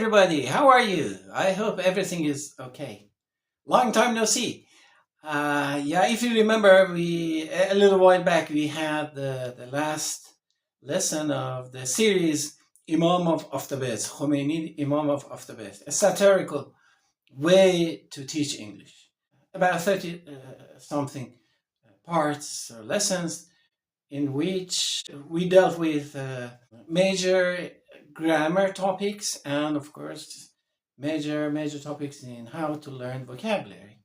everybody, how are you? I hope everything is okay. Long time no see. Yeah, if you remember, we a little while back we had the last lesson of the series Imam of Aftabehs, Khomeini, Imam of Aftabehs, a satirical way to teach English. About 30 something parts or lessons in which we dealt with major grammar topics and, of course, major topics in how to learn vocabulary.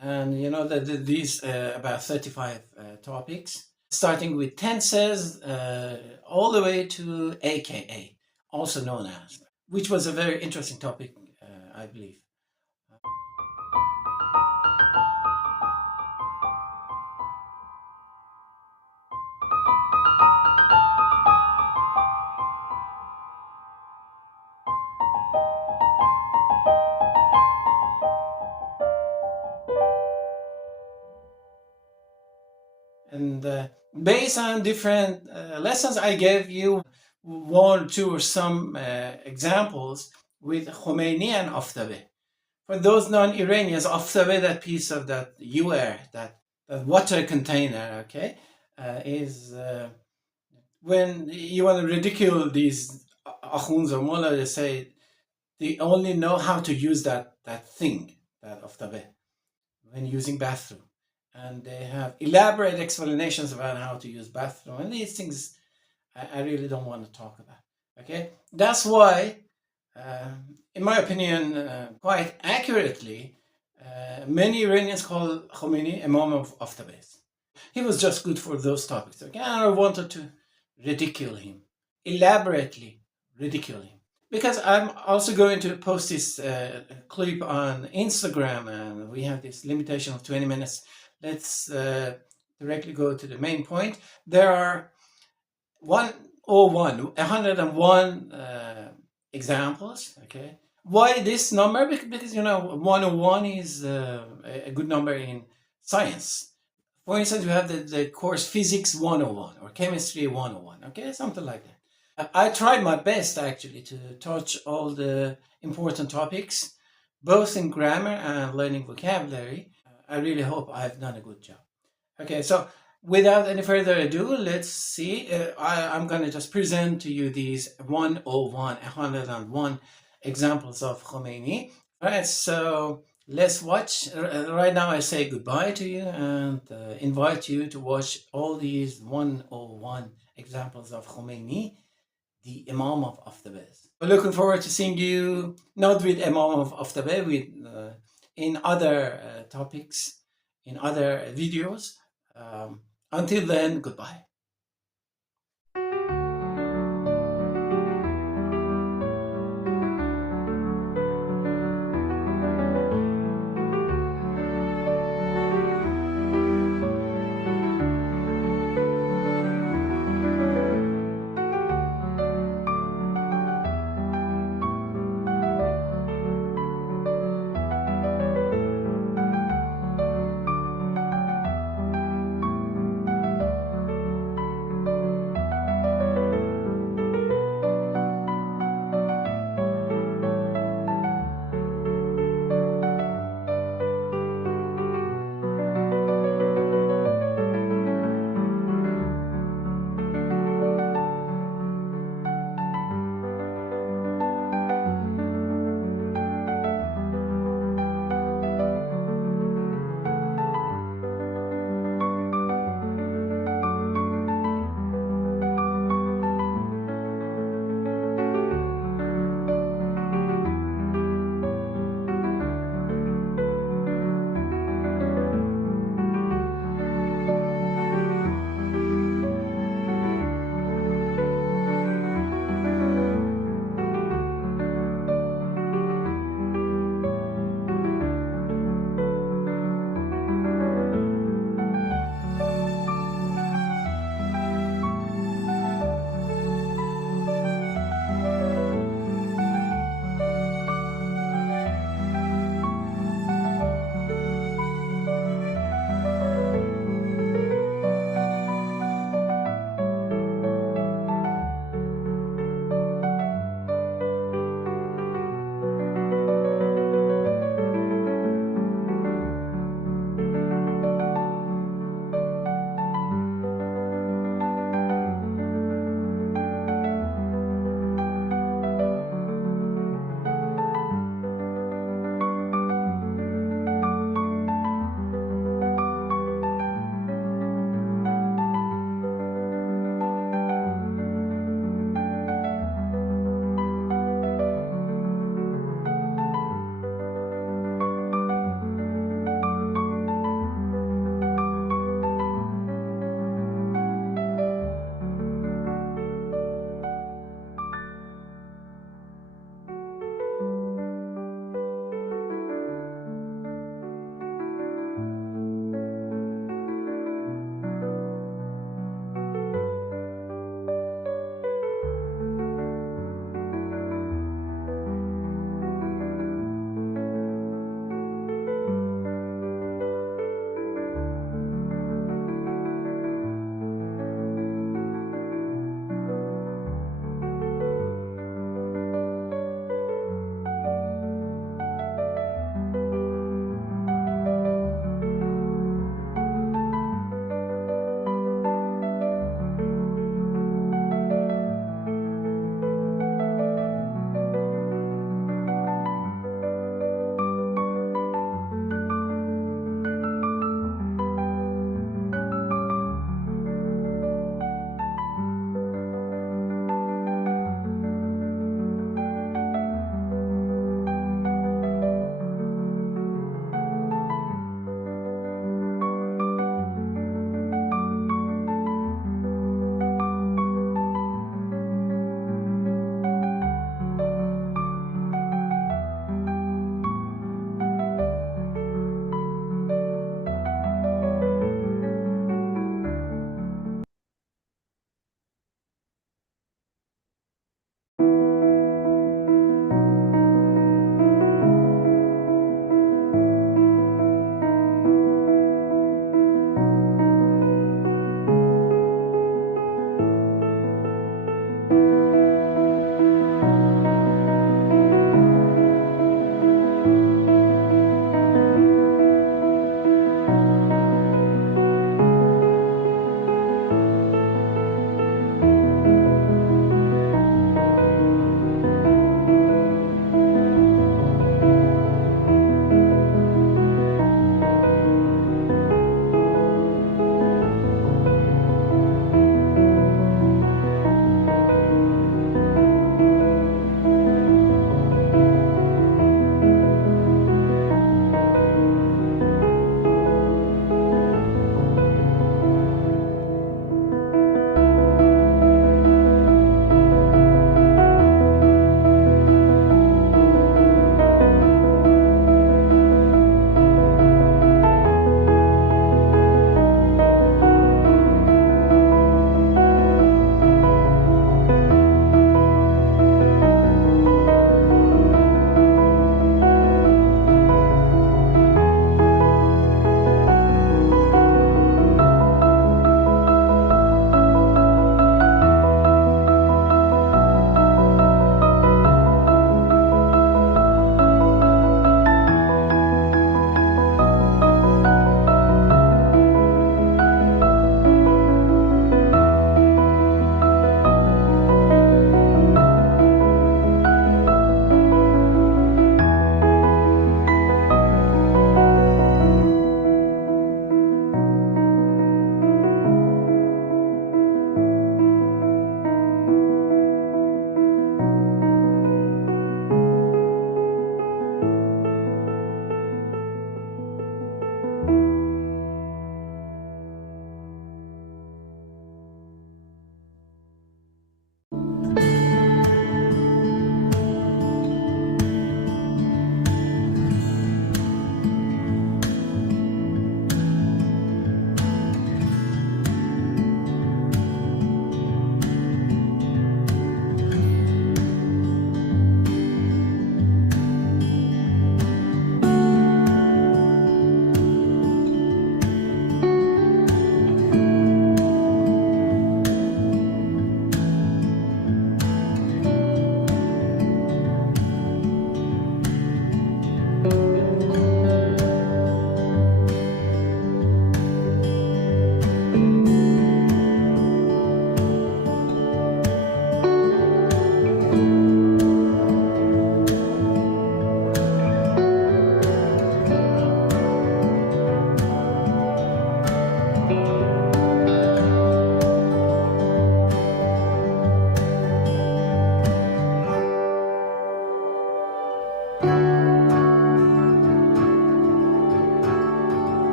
And you know that these about 35 topics, starting with tenses all the way to AKA, also known as, which was a very interesting topic, I believe. And based on different lessons, I gave you one, two, or some examples with Khomeini and Aftabeh. For those non-Iranians, Aftabeh, that piece of that UR, that water container, okay, is when you want to ridicule these Akhuns or Mullah, they say they only know how to use that thing, that Aftabeh, when using bathroom. And they have elaborate explanations about how to use bathroom. And these things I really don't want to talk about. Okay, that's why, in my opinion, quite accurately, many Iranians call Khomeini Imam of Aftabehs. He was just good for those topics. Okay, and I wanted to ridicule him, elaborately ridicule him. Because I'm also going to post this clip on Instagram, and we have this limitation of 20 minutes. Let's directly go to the main point. There are 101 examples. Okay, why this number? Because you know 101 is a good number in science. For instance, we have the course Physics 101 or Chemistry 101. Okay, something like that. I tried my best actually to touch all the important topics, both in grammar and learning vocabulary. I really hope I've done a good job. Okay, so without any further ado, let's see. I'm going to just present to you these 101 examples of Khomeini. All right, so let's watch. Right now I say goodbye to you and invite you to watch all these 101 examples of Khomeini, the Imam of Aftabehs. We're looking forward to seeing you, not with Imam of Aftabehs, with in other topics, in other videos. Until then, goodbye.